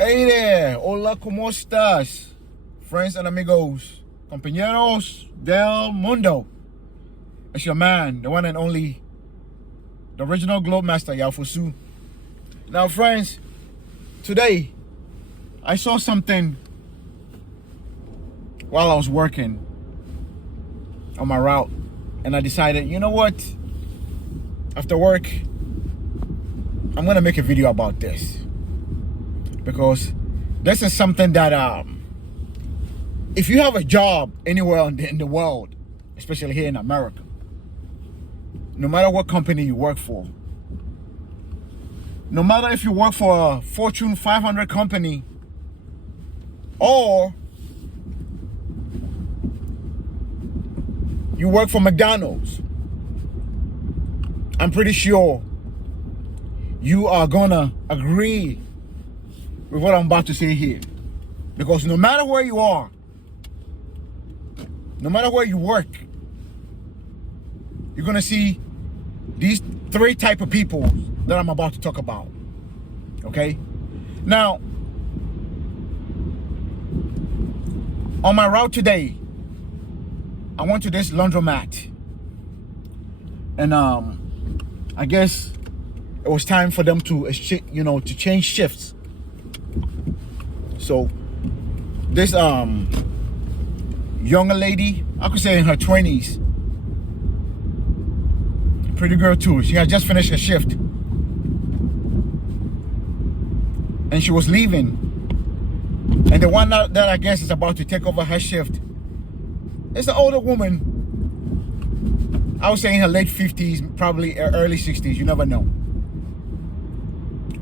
Hey there, hola, ¿cómo estás? Friends and amigos, compañeros del mundo. It's your man, the one and only, the original Globe Master, Yafusu. Now, friends, today, I saw something while I was working on my route, and I decided, you know what? After work, I'm gonna make a video about this. Because this is something that if you have a job anywhere in the world, especially here in America, no matter what company you work for, no matter if you work for a Fortune 500 company or you work for McDonald's, I'm pretty sure you are gonna agree with what I'm about to say here. Because no matter where you are, no matter where you work, you're gonna see these three type of people that I'm about to talk about. Okay? Now, on my route today, I went to this laundromat. And I guess it was time for them to change shifts. So this younger lady, I could say in her 20s, pretty girl too, she had just finished her shift and she was leaving, and the one that I guess is about to take over her shift is an older woman. I would say in her late 50s, probably early 60s, you never know,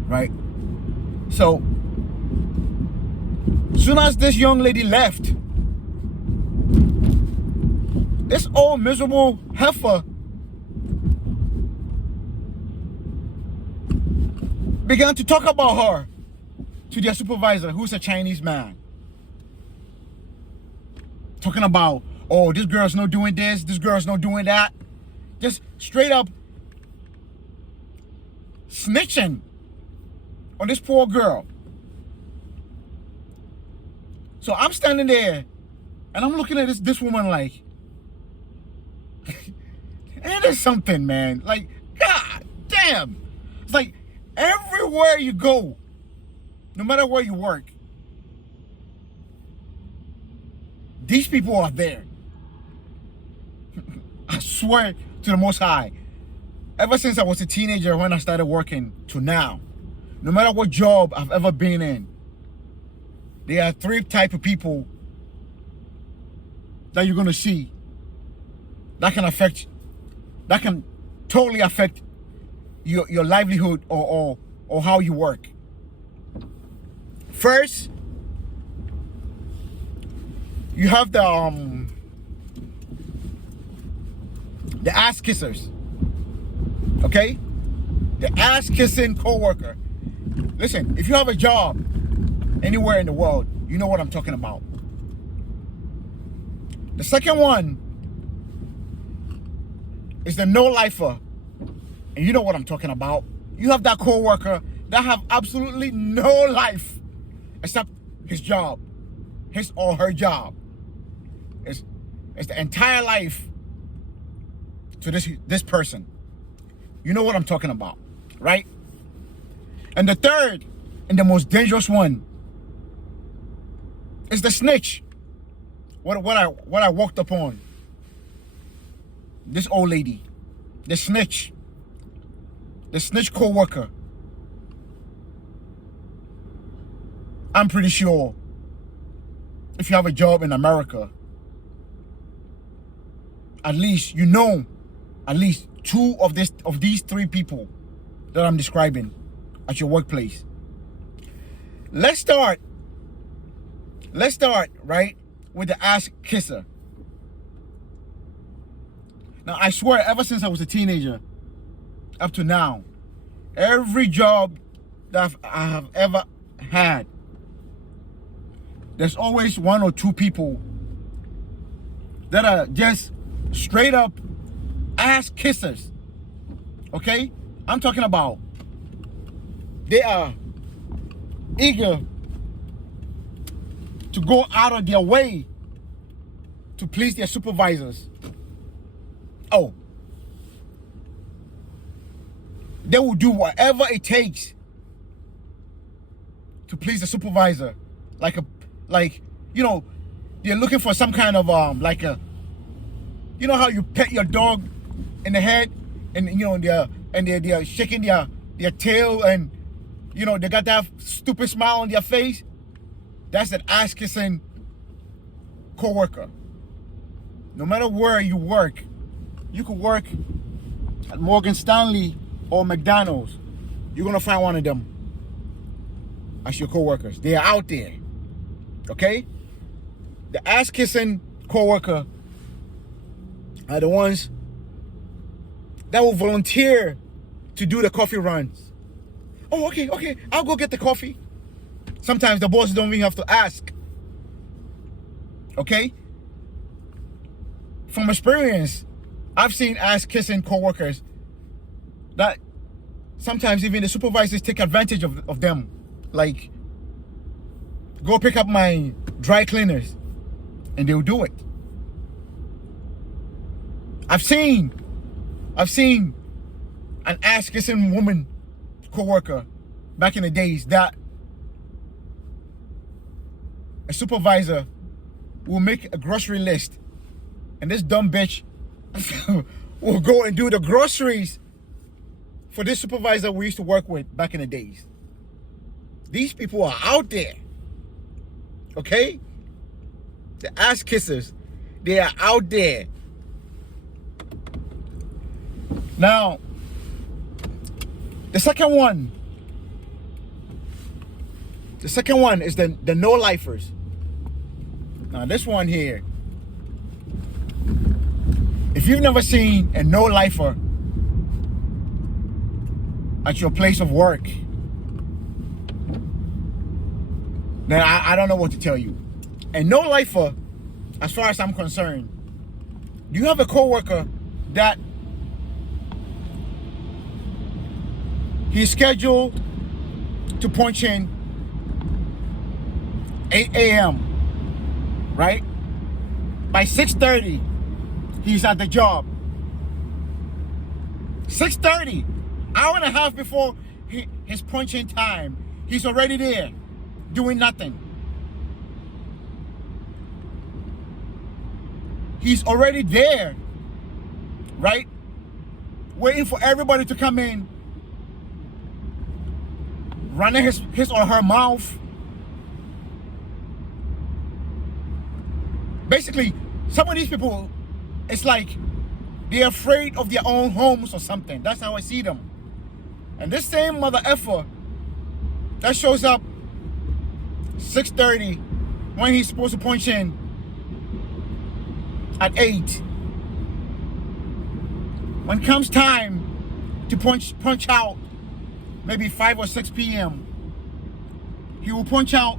right? So soon as this young lady left, this old miserable heifer began to talk about her to their supervisor, who's a Chinese man. Talking about, oh, this girl's not doing this, this girl's not doing that. Just straight up snitching on this poor girl. So I'm standing there and I'm looking at this woman like, ain't there something, man? Like, God damn. It's like everywhere you go, no matter where you work, these people are there. I swear to the Most High, ever since I was a teenager when I started working to now, no matter what job I've ever been in, there are three type of people that you're gonna see that can totally affect your livelihood or how you work. First, you have the ass kissers. Okay? The ass kissing coworker. Listen, if you have a job anywhere in the world, you know what I'm talking about. The second one is the no-lifer, and you know what I'm talking about. You have that coworker that have absolutely no life except his job, his or her job. It's the entire life to this person. You know what I'm talking about, right? And the third and the most dangerous one is the snitch. What I walked upon. This old lady, the snitch co-worker. I'm pretty sure if you have a job in America, at least you know at least two of these three people that I'm describing at your workplace. Let's start right with the ass kisser. Now, I swear, ever since I was a teenager up to now, every job that I have ever had, there's always one or two people that are just straight up ass kissers. Okay? I'm talking about they are eager to go out of their way to please their supervisors. Oh, they will do whatever it takes to please the supervisor. Like you know, they're looking for some kind of like a, you know how you pet your dog in the head, and you know they're shaking their tail, and you know they got that stupid smile on their face. That's an ass kissing co-worker. No matter where you work, you could work at Morgan Stanley or McDonald's. You're gonna find one of them as your co-workers. They are out there. Okay? The ass kissing co-worker are the ones that will volunteer to do the coffee runs. Oh, okay, I'll go get the coffee. Sometimes the boss don't even have to ask. Okay? From experience, I've seen ass-kissing co-workers that sometimes even the supervisors take advantage of them. Like, go pick up my dry cleaners, and they'll do it. I've seen an ass-kissing woman co-worker back in the days that a supervisor will make a grocery list, and this dumb bitch will go and do the groceries for this supervisor we used to work with back in the days. These people are out there. Okay? The ass kissers, they are out there. Now, the second one is the no-lifers. Now, this one here, if you've never seen a no-lifer at your place of work, then I don't know what to tell you. A no-lifer, as far as I'm concerned, do you have a coworker that he's scheduled to punch in 8 a.m., right? By 6:30, he's at the job. 6:30, hour and a half before his punch-in time, he's already there, doing nothing. He's already there, right? Waiting for everybody to come in, running his or her mouth. Basically, some of these people, it's like they're afraid of their own homes or something. That's how I see them. And this same mother effer that shows up 6:30 when he's supposed to punch in at 8. When comes time to punch out, maybe 5 or 6 p.m., he will punch out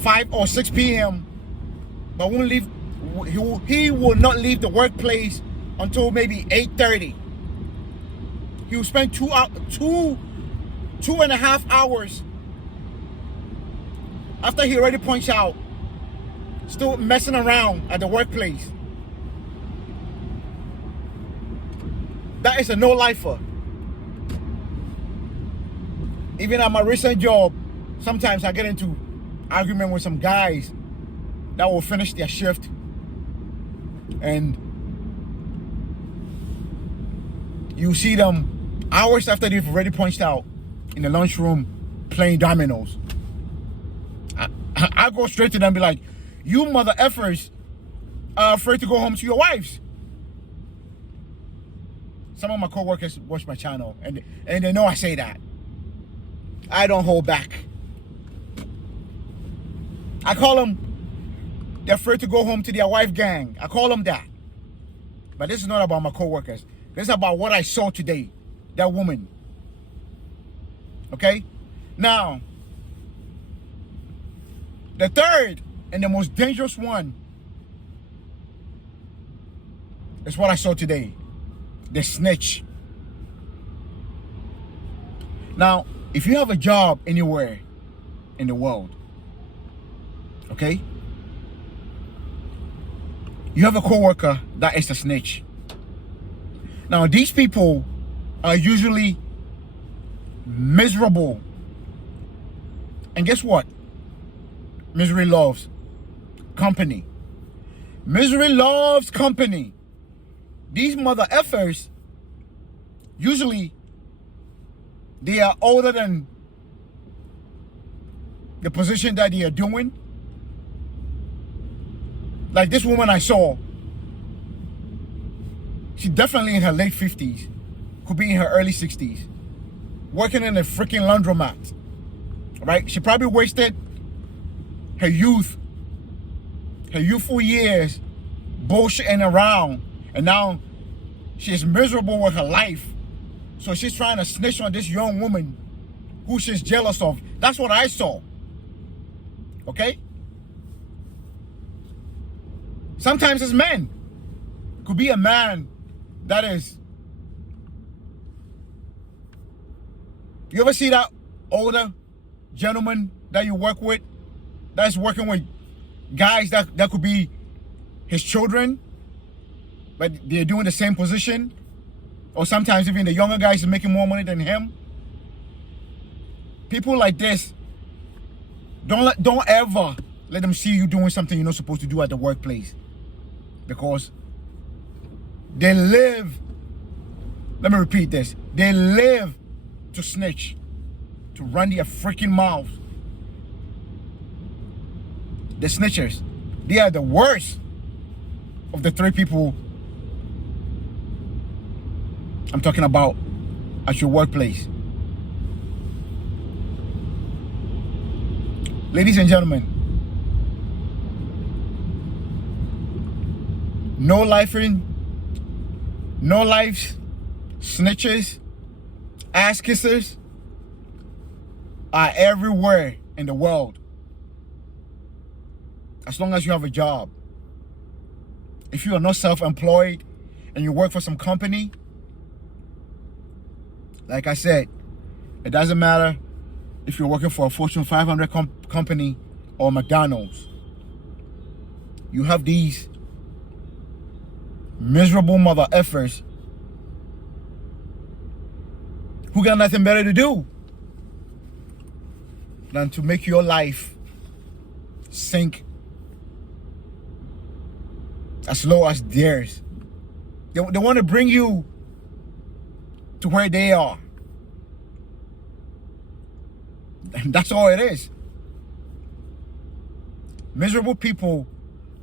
5 or 6 p.m., but won't leave. He will not leave the workplace until maybe 8:30. He will spend 2.5 hours after he already punched out, still messing around at the workplace. That is a no-lifer. Even at my recent job, sometimes I get into argument with some guys that will finish their shift, and you see them hours after they've already punched out in the lunchroom playing dominoes. I go straight to them and be like, you mother effers are afraid to go home to your wives. Some of my co-workers watch my channel, and they know I say that. I don't hold back. I call them, they're afraid to go home to their wife gang. I call them that. But this is not about my co-workers. This is about what I saw today. That woman. Okay? Now, the third and the most dangerous one is what I saw today. The snitch. Now, If you have a job anywhere in the world, okay, you have a coworker that is a snitch. Now, these people are usually miserable. And guess what? Misery loves company. Misery loves company. These mother effers, usually, they are older than the position that they are doing. Like this woman I saw, she's definitely in her late 50s, could be in her early 60s, working in a freaking laundromat, right? She probably wasted her youthful years bullshitting around, and now she's miserable with her life. So she's trying to snitch on this young woman who she's jealous of. That's what I saw. Okay? Sometimes it's men. Could be a man that is. You ever see that older gentleman that you work with, that's working with guys that could be his children, but they're doing the same position? Or sometimes even the younger guys are making more money than him. People like this, don't ever let them see you doing something you're not supposed to do at the workplace. Because they live, let me repeat this, they live to snitch, to run their freaking mouths. The snitchers, they are the worst of the three people I'm talking about at your workplace. Ladies and gentlemen, no lives, snitches, ass kissers are everywhere in the world. As long as you have a job. If you are not self-employed and you work for some company, like I said, it doesn't matter if you're working for a Fortune 500 company or McDonald's. You have these miserable mother effers who got nothing better to do than to make your life sink as low as theirs. They want to bring you to where they are. And that's all it is. Miserable people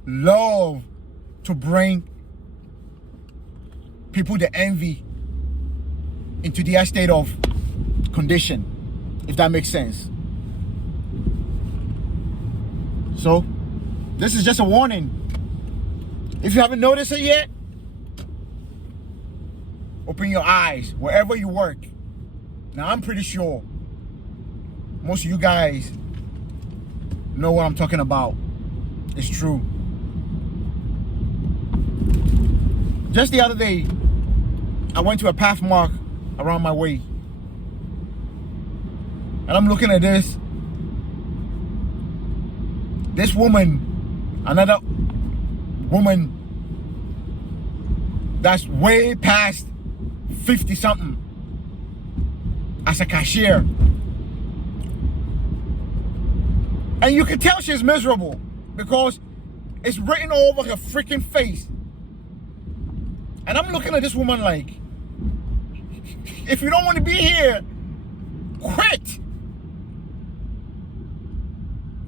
love to bring people to envy into their state of condition, if that makes sense. So, this is just a warning. If you haven't noticed it yet, open your eyes wherever you work. Now, I'm pretty sure most of you guys know what I'm talking about. It's true. Just the other day, I went to a Pathmark around my way. And I'm looking at this. This woman, another woman that's way past 50 something as a cashier. And you can tell she's miserable because it's written all over her freaking face. And I'm looking at this woman like, if you don't want to be here, quit.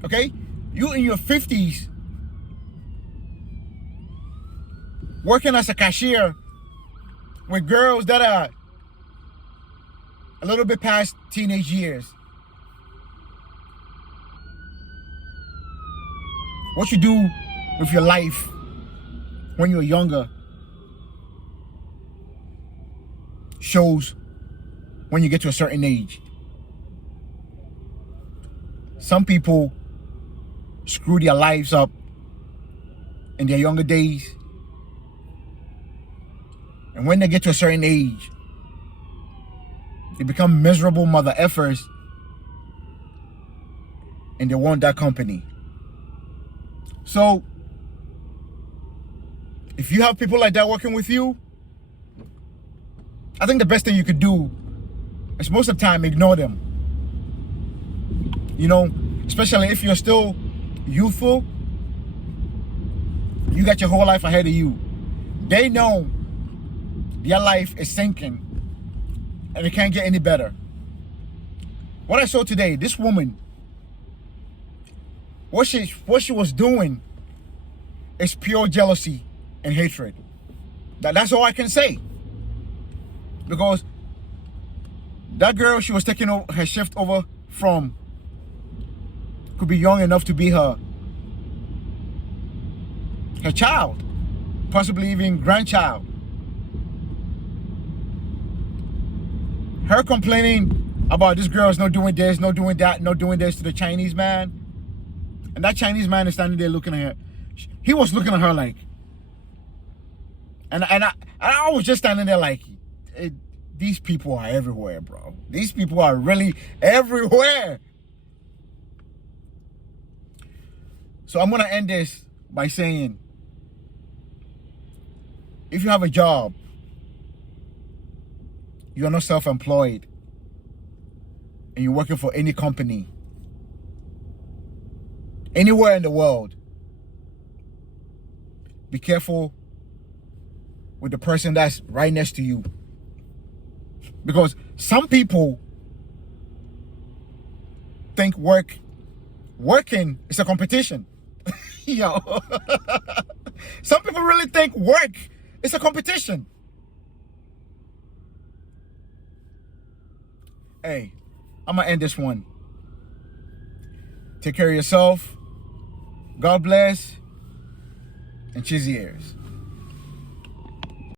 Okay? You in your 50s, working as a cashier with girls that are a little bit past teenage years. What you do with your life when you're younger shows when you get to a certain age. Some people screw their lives up in their younger days, and when they get to a certain age, They become miserable mother effers, and they want that company. So, if you have people like that working with you, I think the best thing you could do is most of the time ignore them. You know, especially if you're still youthful, you got your whole life ahead of you. They know their life is sinking and it can't get any better. What I saw today, this woman, what she was doing is pure jealousy and hatred. That's all I can say. Because that girl, she was taking her shift over from, could be young enough to be her child, possibly even grandchild. Her complaining about this girl's not doing this, not doing that, not doing this to the Chinese man. And that Chinese man is standing there looking at her. He was looking at her like, and I was just standing there like, these people are everywhere, bro. These people are really everywhere. So I'm going to end this by saying, if you have a job, you're not self-employed, and you're working for any company, anywhere in the world, be careful with the person that's right next to you. Because some people think working is a competition. Yo. Some people really think work is a competition. Hey, I'm going to end this one. Take care of yourself. God bless. And cheers ears.